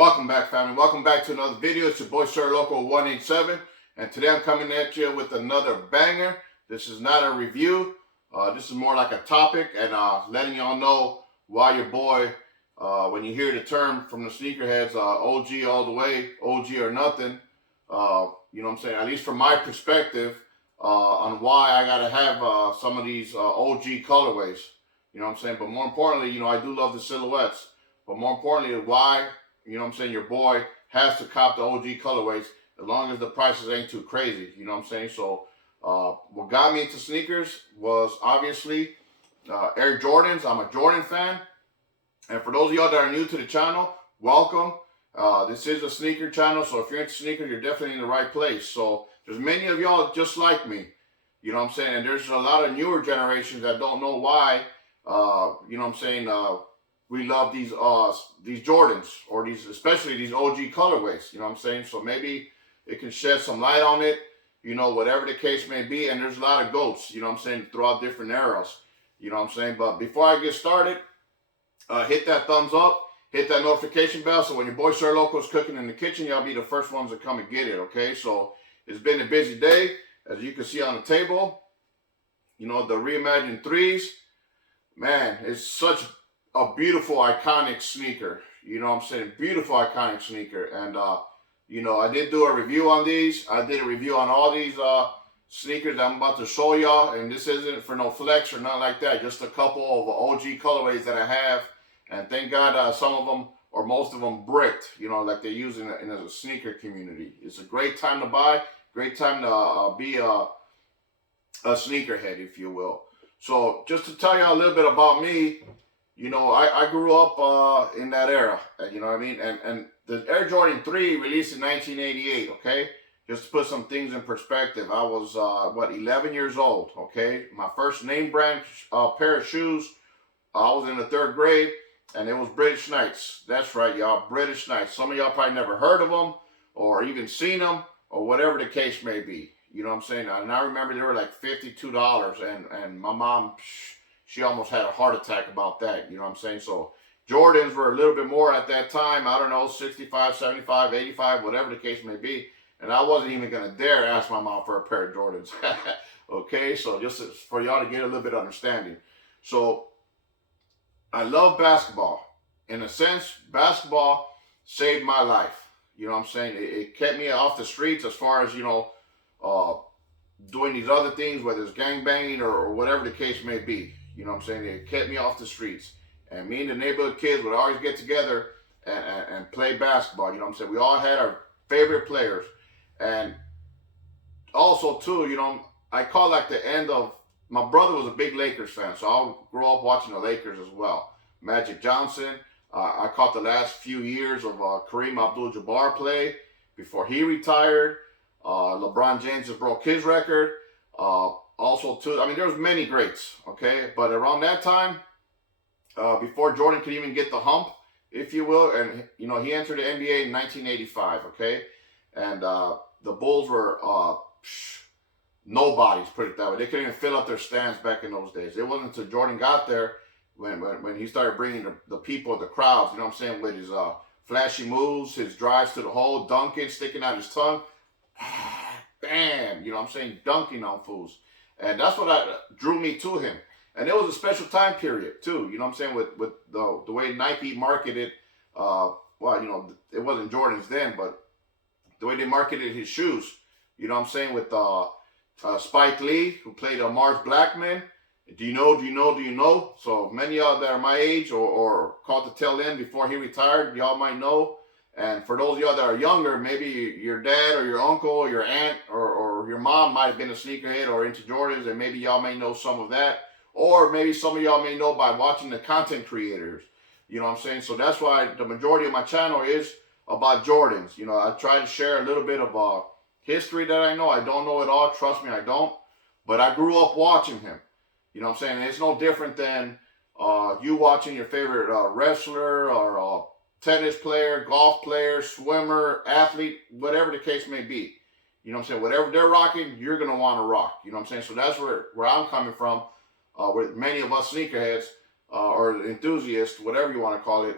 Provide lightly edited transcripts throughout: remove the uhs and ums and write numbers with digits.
Welcome back, family. Welcome back to another video. It's your boy Sir Local 187, and today I'm coming at you with another banger. This is not a review. This is more like a topic, and letting y'all know why your boy, when you hear the term from the sneakerheads, OG all the way, OG or nothing, you know what I'm saying, at least from my perspective, on why I gotta have some of these OG colorways, you know what I'm saying. But more importantly, I do love the silhouettes, but more importantly, why, you know what I'm saying, your boy has to cop the OG colorways as long as the prices ain't too crazy, you know what I'm saying. So what got me into sneakers was obviously Air Jordans. I'm a Jordan fan, and for those of y'all that are new to the channel, welcome. This is a sneaker channel, so if you're into sneakers, you're definitely in the right place. So there's many of y'all just like me, you know what I'm saying, and there's a lot of newer generations that don't know why, you know what I'm saying, we love these Jordans, or especially these OG colorways, you know what I'm saying. So maybe it can shed some light on it, whatever the case may be. And there's a lot of GOATs, you know what I'm saying, throughout different eras, you know what I'm saying. But before I get started, hit that thumbs up, hit that notification bell, so when your boy Sir Loco is cooking in the kitchen, y'all be the first ones to come and get it, okay? So it's been a busy day, as you can see on the table. The reimagined threes, man, it's such a beautiful, iconic sneaker, you know what I'm saying, beautiful, iconic sneaker. And I did do a review on these. I did a review on all these sneakers that I'm about to show y'all, and this isn't for no flex or nothing like that, just a couple of OG colorways that I have. And thank God some of them, or most of them, bricked, like they use in a sneaker community. It's a great time to buy, great time to be a sneakerhead, if you will. So just to tell you a little bit about me, I grew up in that era, you know what I mean? And the Air Jordan 3 released in 1988, okay? Just to put some things in perspective, I was, 11 years old, okay? My first name brand pair of shoes, I was in the 3rd grade, and it was British Knights. That's right, y'all, British Knights. Some of y'all probably never heard of them, or even seen them, or whatever the case may be. You know what I'm saying? And I remember they were like $52, and my mom, she almost had a heart attack about that, you know what I'm saying? So Jordans were a little bit more at that time, I don't know, 65, 75, 85, whatever the case may be. And I wasn't even going to dare ask my mom for a pair of Jordans. Okay, so just for y'all to get a little bit of understanding. So I love basketball. In a sense, basketball saved my life. You know what I'm saying? It kept me off the streets as far as, doing these other things, whether it's gangbanging or whatever the case may be. You know what I'm saying? It kept me off the streets. And me and the neighborhood kids would always get together and play basketball. You know what I'm saying? We all had our favorite players. And also, too, I call like the end of, my brother was a big Lakers fan, so I grew up watching the Lakers as well. Magic Johnson. I caught the last few years of Kareem Abdul-Jabbar play before he retired. LeBron James just broke his record. Also, too, there was many greats, okay? But around that time, before Jordan could even get the hump, if you will, and, he entered the NBA in 1985, okay? And the Bulls were nobodies, put it that way. They couldn't even fill up their stands back in those days. It wasn't until Jordan got there when he started bringing the people, the crowds, you know what I'm saying, with his flashy moves, his drives to the hole, dunking, sticking out his tongue. Bam, you know what I'm saying, dunking on fools. And that's what drew me to him. And it was a special time period too, you know what I'm saying, with the way Nike marketed, it wasn't Jordans then, but the way they marketed his shoes, you know what I'm saying, with Spike Lee, who played Mars Blackman. Do you know? So many of y'all that are my age or caught the tail end before he retired, y'all might know. And for those of y'all that are younger, maybe your dad or your uncle or your aunt or your mom might have been a sneakerhead or into Jordans, and maybe y'all may know some of that. Or maybe some of y'all may know by watching the content creators. You know what I'm saying? So that's why the majority of my channel is about Jordans. I try to share a little bit of history that I know. I don't know it all. Trust me, I don't. But I grew up watching him. You know what I'm saying? It's no different than you watching your favorite wrestler or tennis player, golf player, swimmer, athlete, whatever the case may be. You know what I'm saying? Whatever they're rocking, you're going to want to rock. You know what I'm saying? So that's where I'm coming from with many of us sneakerheads. or enthusiast, whatever you want to call it,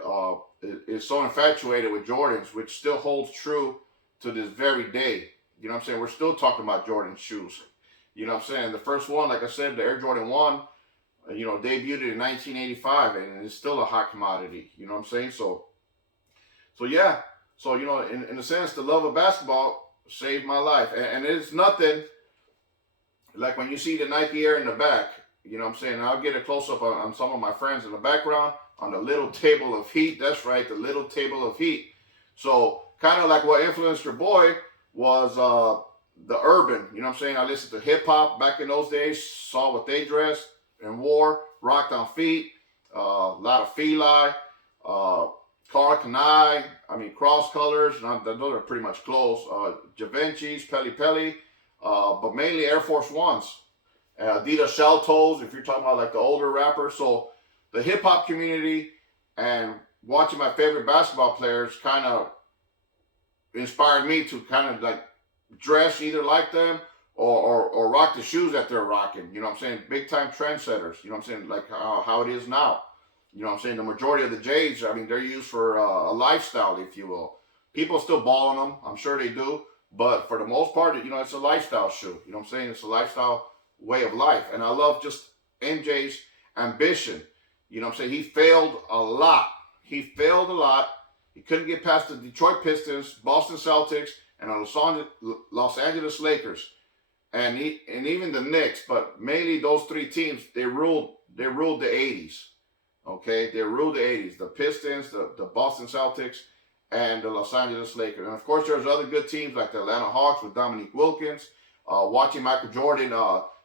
is so infatuated with Jordans, which still holds true to this very day. You know what I'm saying? We're still talking about Jordan shoes. You know what I'm saying? The first one, like I said, the Air Jordan 1, debuted in 1985, and it's still a hot commodity. You know what I'm saying? So yeah. So, in a sense, the love of basketball saved my life. And it's nothing like when you see the Nike Air in the back, you know what I'm saying? I'll get a close-up on some of my friends in the background on the little table of heat. That's right, the little table of heat. So kind of like what influenced your boy was the urban. You know what I'm saying? I listened to hip-hop back in those days, saw what they dressed and wore, rocked on feet, a lot of Feli, Carmine, cross colors. Those are pretty much clothes. Givenchy's, Peli, but mainly Air Force Ones. Adidas Shell Toes, if you're talking about like the older rappers. So the hip hop community and watching my favorite basketball players kind of inspired me to kind of like dress either like them or rock the shoes that they're rocking. You know what I'm saying? Big time trendsetters. You know what I'm saying? Like how it is now. You know what I'm saying? The majority of the J's, they're used for a lifestyle, if you will. People still ball on them. I'm sure they do. But for the most part, it's a lifestyle shoe. You know what I'm saying? It's a lifestyle way of life. And I love just MJ's ambition. You know what I'm saying? He failed a lot. He couldn't get past the Detroit Pistons, Boston Celtics, and the Los Angeles Lakers. And even the Knicks, but mainly those three teams, they ruled the 80s. Okay, they ruled the 80s. The Pistons, the Boston Celtics, and the Los Angeles Lakers. And of course, there's other good teams like the Atlanta Hawks with Dominique Wilkins. Watching Michael Jordan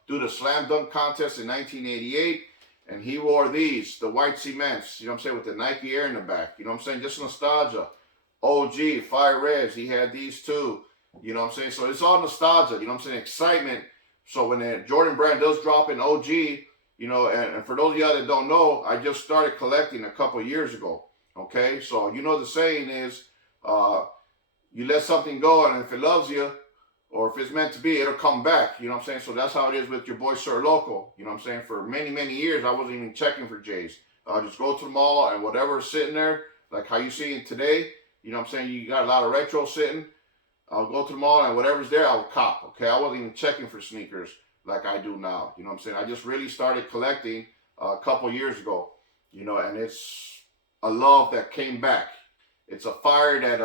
do the slam dunk contest in 1988. And he wore these, the white cements, you know what I'm saying, with the Nike Air in the back. You know what I'm saying? Just nostalgia. OG, Fire Reds, he had these too. You know what I'm saying? So it's all nostalgia, you know what I'm saying? Excitement. So when the Jordan brand does drop in OG, and for those of y'all that don't know, I just started collecting a couple years ago. Okay, so the saying is, you let something go, and if it loves you, or if it's meant to be, it'll come back. You know what I'm saying? So that's how it is with your boy Sir Local. You know what I'm saying? For many, many years, I wasn't even checking for J's. I'll just go to the mall, and whatever's sitting there, like how you see it today, you know what I'm saying? You got a lot of retro sitting. I'll go to the mall, and whatever's there, I'll cop. Okay, I wasn't even checking for sneakers like I do now. You know what I'm saying? I just really started collecting a couple years ago. And it's a love that came back. It's a fire that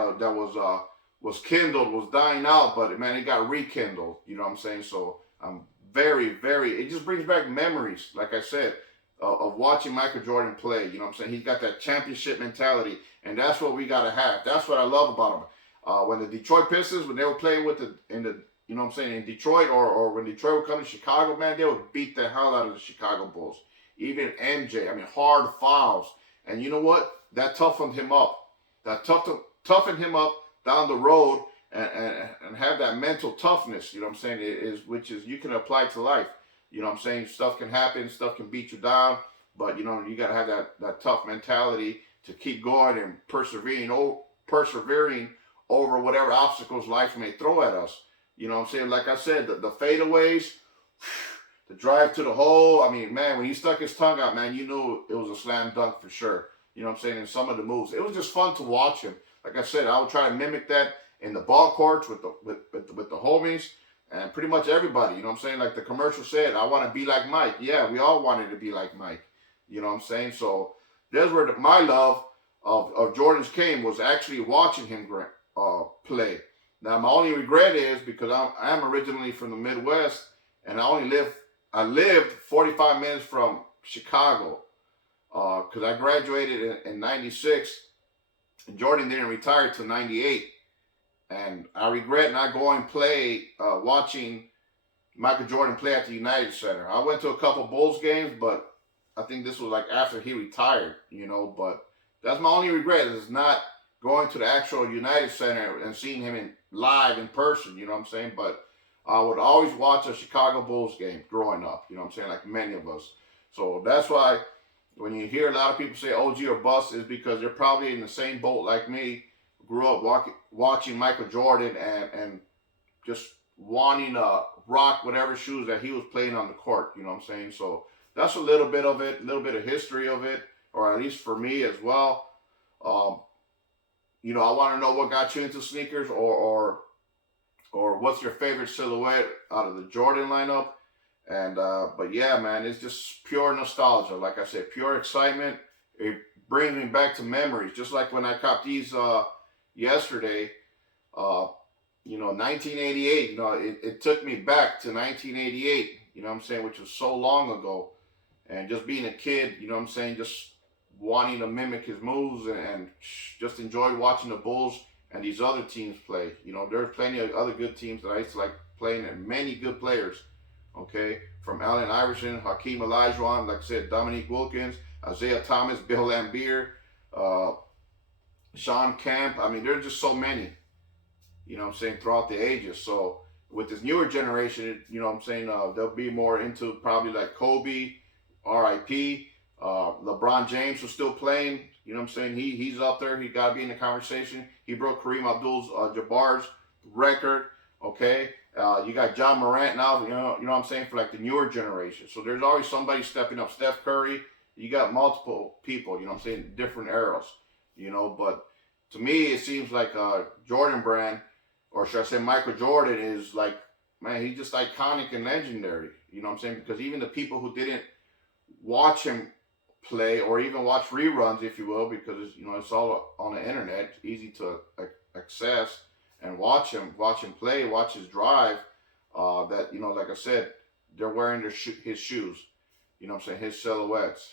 was kindled, was dying out, but man, it got rekindled. You know what I'm saying? So I'm very, very. It just brings back memories, like I said, of watching Michael Jordan play. You know what I'm saying? He's got that championship mentality, and that's what we gotta have. That's what I love about him. When the Detroit Pistons, when they were playing you know what I'm saying, in Detroit, or when Detroit would come to Chicago, man, they would beat the hell out of the Chicago Bulls. Even MJ, hard fouls. And you know what? That toughened him up. That toughened him up down the road and have that mental toughness, you know what I'm saying, which you can apply to life. You know what I'm saying? Stuff can happen, stuff can beat you down, but you got to have that tough mentality to keep going and persevering over whatever obstacles life may throw at us. You know what I'm saying? Like I said, the fadeaways, the drive to the hole. Man, when he stuck his tongue out, man, you knew it was a slam dunk for sure. You know what I'm saying? And some of the moves, it was just fun to watch him. Like I said, I would try to mimic that in the ball courts with the homies and pretty much everybody. You know what I'm saying? Like the commercial said, I want to be like Mike. Yeah, we all wanted to be like Mike. You know what I'm saying? So there's where my love of Jordan's came, was actually watching him play. Now my only regret is because I'm originally from the Midwest, and I lived 45 minutes from Chicago, because I graduated in 96. And Jordan didn't retire till 98. And I regret not going watching Michael Jordan play at the United Center. I went to a couple Bulls games, but I think this was like after he retired, but that's my only regret, is not going to the actual United Center and seeing him live in person, you know what I'm saying? But I would always watch a Chicago Bulls game growing up, you know what I'm saying, like many of us. So that's why when you hear a lot of people say OG or bust, is because they're probably in the same boat like me, grew up watching Michael Jordan and just wanting to rock whatever shoes that he was playing on the court, you know what I'm saying? So that's a little bit of it, a little bit of history of it, or at least for me as well. Um, I want to know what got you into sneakers, or what's your favorite silhouette out of the Jordan lineup. And but yeah, man, it's just pure nostalgia. Like I said, pure excitement. It brings me back to memories, just like when I copped these yesterday. Uh, 1988. It took me back to 1988. You know what I'm saying, which was so long ago. And just being a kid, you know what I'm saying, just wanting to mimic his moves, and just enjoy watching the Bulls and these other teams play. There's plenty of other good teams that I used to like playing, and many good players. Okay, from Allen Iverson, Hakeem Olajuwon, like I said, Dominique Wilkins, Isaiah Thomas, Bill Laimbeer, uh, Sean Kemp. I mean, there's just so many. Throughout the ages. So with this newer generation, they'll be more into probably like Kobe, R.I.P. LeBron James was still playing. He's up there. He got to be in the conversation. He broke Kareem Abdul-Jabbar's record. Okay. You got John Morant now. For like the newer generation. So there's always somebody stepping up. Steph Curry. You got multiple people. Different eras. But to me, it seems like Jordan brand, or should I say Michael Jordan, is like, man, he's just iconic and legendary. Because even the people who didn't watch him play, or even watch reruns, if you will, because it's all on the internet, it's easy to access and watch him play, watch his drive. That like I said, they're wearing his shoes. His silhouettes.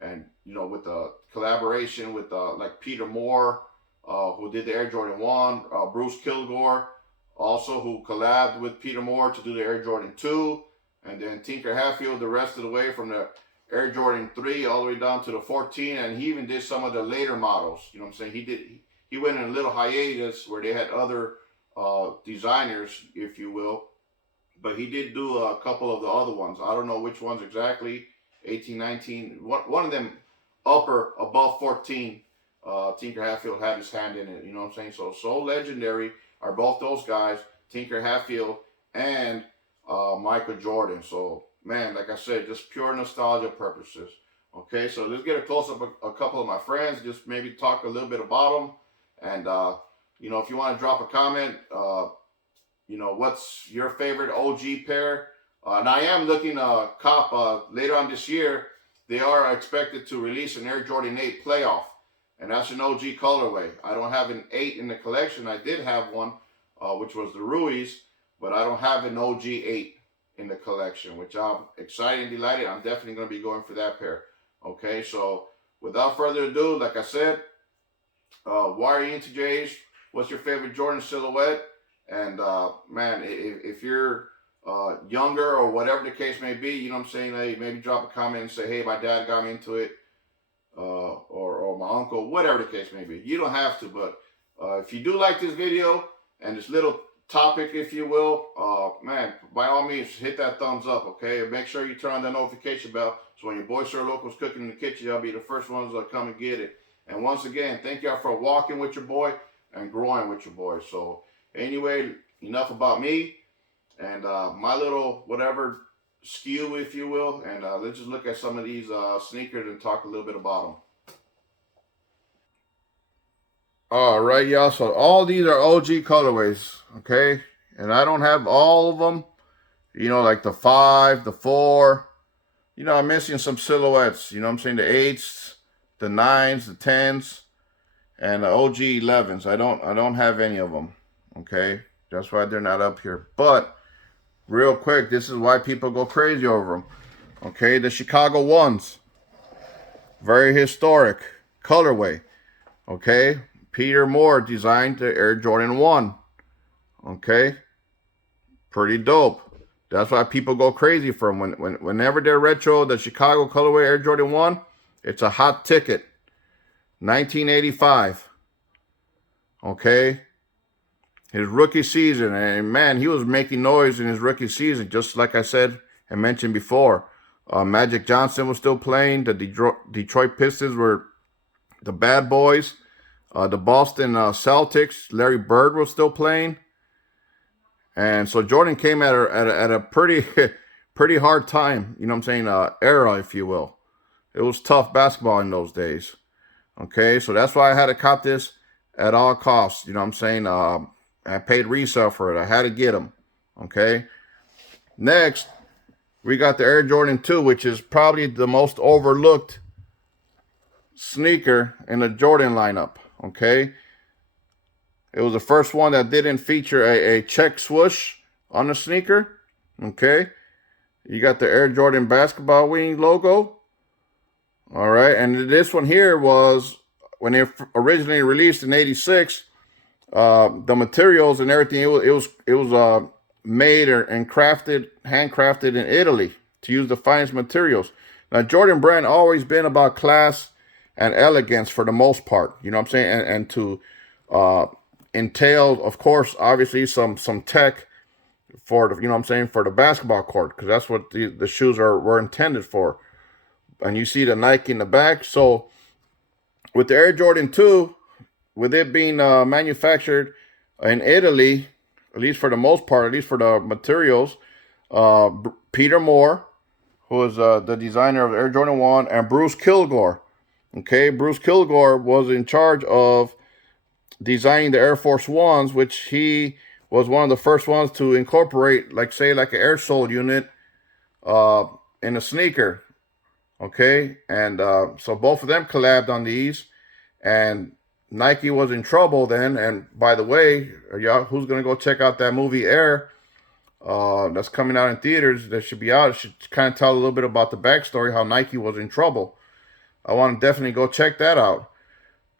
And with the collaboration with like Peter Moore, who did the Air Jordan 1, Bruce Kilgore, also who collabed with Peter Moore to do the Air Jordan 2, and then Tinker Hatfield the rest of the way from the Air Jordan 3 all the way down to the 14, and he even did some of the later models. He went in a little hiatus where they had other designers, if you will, but he did do a couple of the other ones. I don't know which ones exactly. 18, 19, one of them upper above 14. Tinker Hatfield had his hand in it. So legendary are both those guys, Tinker Hatfield and Michael Jordan. So man, like I said, just pure nostalgia purposes. Okay, so let's get a close up of a couple of my friends. Just maybe talk a little bit about them, and if you want to drop a comment, what's your favorite OG pair? And I am looking to cop later on this year. They are expected to release an Air Jordan 8 playoff, and that's an OG colorway. I don't have an 8 in the collection. I did have one, which was the Ruiz, but I don't have an OG 8 in the collection, which I'm excited and delighted. I'm definitely going to be going for that pair. Okay, so without further ado, like I said, why are you into J's? What's your favorite Jordan silhouette? And man, if you're younger or whatever the case may be, hey, maybe drop a comment and say, hey, my dad got me into it, or my uncle, whatever the case may be. You don't have to, but if you do like this video and this little topic, if you will, man, by all means, hit that thumbs up, okay? And make sure you turn on the notification bell, so when your boy Sir Local's cooking in the kitchen, y'all be the first ones that come and get it. And once again, thank y'all for walking with your boy and growing with your boy. So anyway, enough about me and my little whatever skew, if you will, and let's just look at some of these sneakers and talk a little bit about them. All right, y'all. So all these are OG colorways, okay? And I don't have all of them. Like the 5, the 4. I'm missing some silhouettes. The 8s, the 9s, the 10s, and the OG 11s. I don't have any of them. Okay, that's why they're not up here. But real quick, this is why people go crazy over them. Okay, the Chicago 1s, very historic colorway. Okay, Peter Moore designed the Air Jordan 1. Okay, pretty dope. That's why people go crazy for them. Whenever they're retro, the Chicago colorway Air Jordan 1, it's a hot ticket. 1985. Okay, his rookie season, and man, he was making noise in his rookie season, just like I said and mentioned before. Magic Johnson was still playing. The Detroit Pistons were the bad boys. The Boston Celtics, Larry Bird was still playing. And so Jordan came at a pretty pretty hard time, you know what I'm saying, era, if you will. It was tough basketball in those days. Okay, so that's why I had to cop this at all costs. You know what I'm saying? I paid resale for it. I had to get them. Okay. Next, we got the Air Jordan 2, which is probably the most overlooked sneaker in the Jordan lineup. Okay. It was the first one that didn't feature a check swoosh on the sneaker. Okay. You got the Air Jordan basketball wing logo. All right. And this one here was, when it originally released in '86, the materials and everything, it was made and crafted, handcrafted in Italy to use the finest materials. Now, Jordan brand always been about class and elegance for the most part, you know what I'm saying, and to entail, of course, obviously some tech for the, you know what I'm saying, for the basketball court, because that's what the shoes were intended for. And you see the Nike in the back. So with the Air Jordan 2, with it being manufactured in Italy, at least for the most part, at least for the materials, Peter Moore, who is the designer of Air Jordan 1, and Bruce Kilgore. Okay, Bruce Kilgore was in charge of designing the Air Force Ones, which he was one of the first ones to incorporate, like, say, like an air sole unit in a sneaker. Okay, and so both of them collabed on these, and Nike was in trouble then. And by the way, y'all, who's gonna go check out that movie Air? That's coming out in theaters. That should be out. It should kind of tell a little bit about the backstory, how Nike was in trouble. I want to definitely go check that out.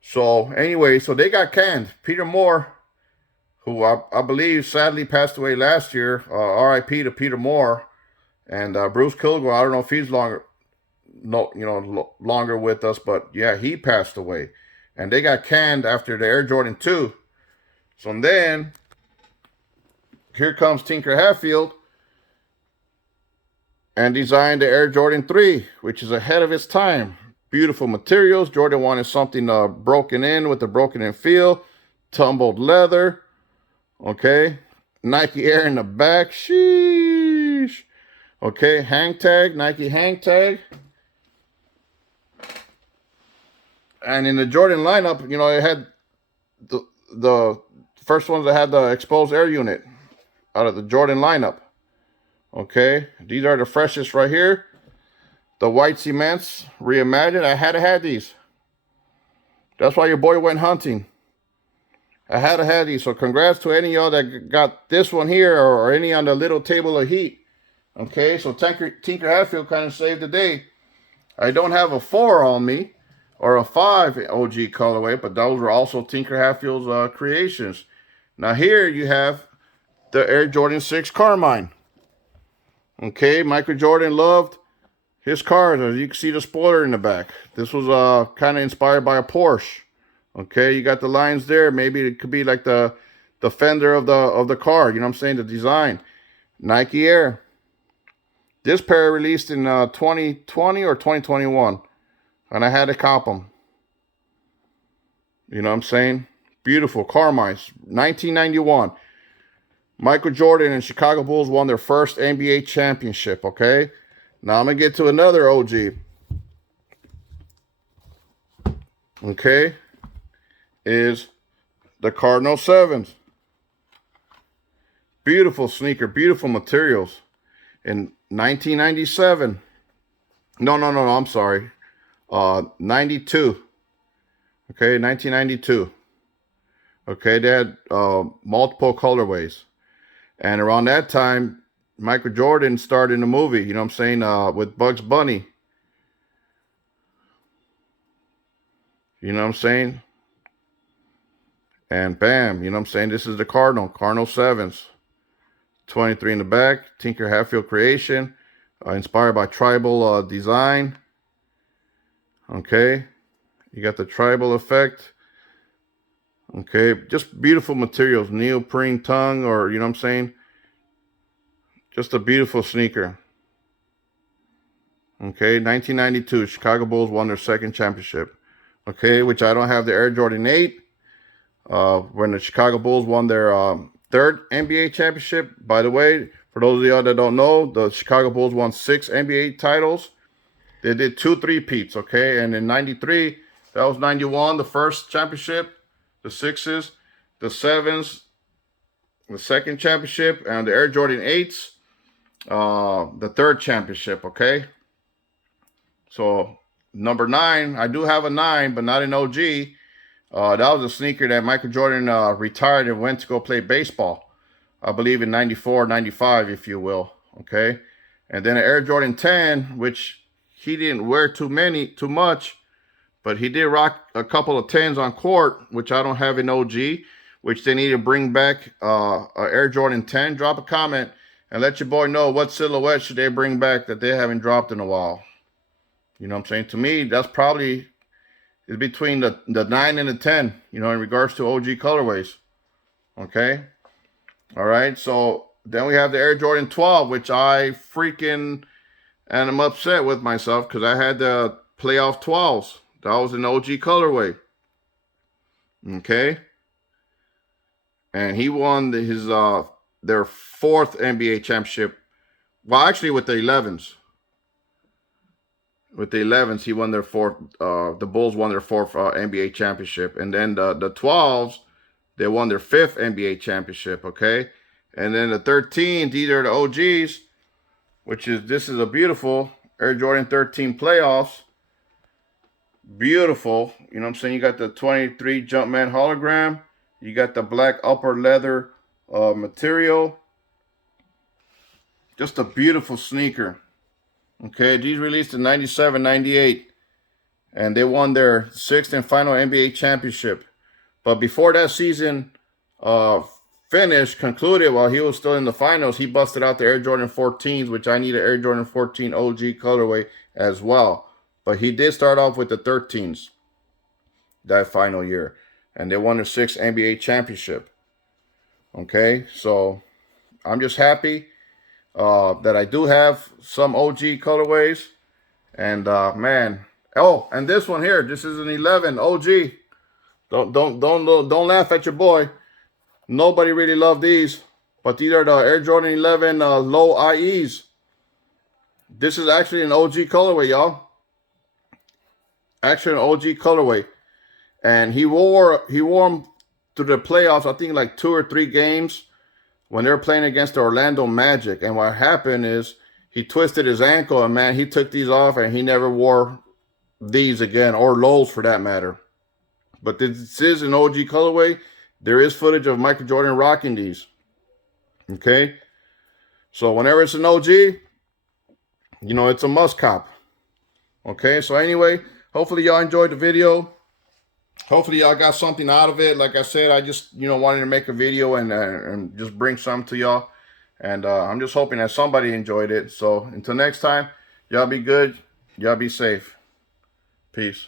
So anyway, so they got canned. Peter Moore, who I believe sadly passed away last year. R.I.P. to Peter Moore. And Bruce Kilgore, I don't know if he's longer with us, but yeah, he passed away. And they got canned after the Air Jordan 2. So then, here comes Tinker Hatfield and designed the Air Jordan 3, which is ahead of its time. Beautiful materials. Jordan wanted something broken in with the broken in feel. Tumbled leather. Okay. Nike Air in the back. Sheesh. Okay. Hang tag. Nike hang tag. And in the Jordan lineup, you know, it had the first ones that had the exposed air unit out of the Jordan lineup. Okay. These are the freshest right here. The white cements reimagined. I had to have these. That's why your boy went hunting. I had to have these. So congrats to any of y'all that got this one here, or any on the little table of heat. Okay, so Tinker Hatfield kind of saved the day. I don't have a 4 on me, or a 5 OG colorway, but those were also Tinker Hatfield's creations. Now here you have the Air Jordan 6 Carmine. Okay, Michael Jordan loved his cars. As you can see the spoiler in the back. This was kind of inspired by a Porsche. Okay, you got the lines there. Maybe it could be like the fender of the car. You know what I'm saying? The design. Nike Air. This pair released in 2020 or 2021. And I had to cop them. You know what I'm saying? Beautiful. Carmine. 1991. Michael Jordan and Chicago Bulls won their first NBA championship. Okay? Now I'm going to get to another OG. Okay? Is the Cardinal 7s. Beautiful sneaker. Beautiful materials. In 1997. No, I'm sorry. 92. Okay, 1992. Okay, they had multiple colorways. And around that time, Michael Jordan starred in a movie, you know what I'm saying, with Bugs Bunny. You know what I'm saying? And bam, you know what I'm saying? This is the Cardinal 7s. 23 in the back. Tinker Hatfield creation. Inspired by tribal design. Okay. You got the tribal effect. Okay. Just beautiful materials. Neoprene tongue, or, you know what I'm saying? Just a beautiful sneaker. Okay. 1992. Chicago Bulls won their second championship. Okay. Which I don't have the Air Jordan 8. When the Chicago Bulls won their third NBA championship. By the way, For those of y'all that don't know, the Chicago Bulls won 6 NBA titles. They did 2 3-peats, okay? And in 93, that was 91, the first championship, the 6s, the 7s, the second championship, and the Air Jordan 8s, the third championship, okay? So, number 9, I do have a 9, but not an OG. That was a sneaker that Michael Jordan retired and went to go play baseball. I believe in 94, 95, if you will, okay? And then an Air Jordan 10, which he didn't wear too much, but he did rock a couple of 10s on court, which I don't have in OG, which they need to bring back a Air Jordan 10. Drop a comment and let your boy know what silhouette should they bring back that they haven't dropped in a while. You know what I'm saying? To me, that's probably is between the 9 and the 10, you know, in regards to OG colorways. Okay? All right, so then we have the Air Jordan 12, which I freaking, and I'm upset with myself because I had the playoff 12s. That was an OG colorway. Okay? And he won their 4th NBA championship. Well, actually with the 11s. With the 11s, he won their 4th, the Bulls won their 4th NBA championship. And then the 12s, they won their 5th NBA championship, okay? And then the 13, these are the OGs, this is a beautiful Air Jordan 13 playoffs. Beautiful. You know what I'm saying? You got the 23 Jumpman hologram. You got the black upper leather material. Just a beautiful sneaker. Okay, these released in 97, 98. And they won their 6th and final NBA championship. But before that season concluded, while he was still in the finals, he busted out the Air Jordan 14s, which I need an Air Jordan 14 OG colorway as well. But he did start off with the 13s that final year. And they won their 6th NBA championship. Okay, so I'm just happy that I do have some OG colorways. And man, oh, and this one here, this is an 11 OG. Don't laugh at your boy. Nobody really loved these, but these are the Air Jordan 11 low IEs. This is actually an OG colorway, y'all. Actually an OG colorway, and he wore them through the playoffs. I think like 2 or 3 games when they were playing against the Orlando Magic. And what happened is he twisted his ankle, and man, he took these off, and he never wore these again, or lows for that matter. But this is an OG colorway. There is footage of Michael Jordan rocking these. Okay? So whenever it's an OG, you know, it's a must cop. Okay? So anyway, hopefully y'all enjoyed the video. Hopefully y'all got something out of it. Like I said, I just, you know, wanted to make a video and just bring something to y'all. And I'm just hoping that somebody enjoyed it. So until next time, y'all be good. Y'all be safe. Peace.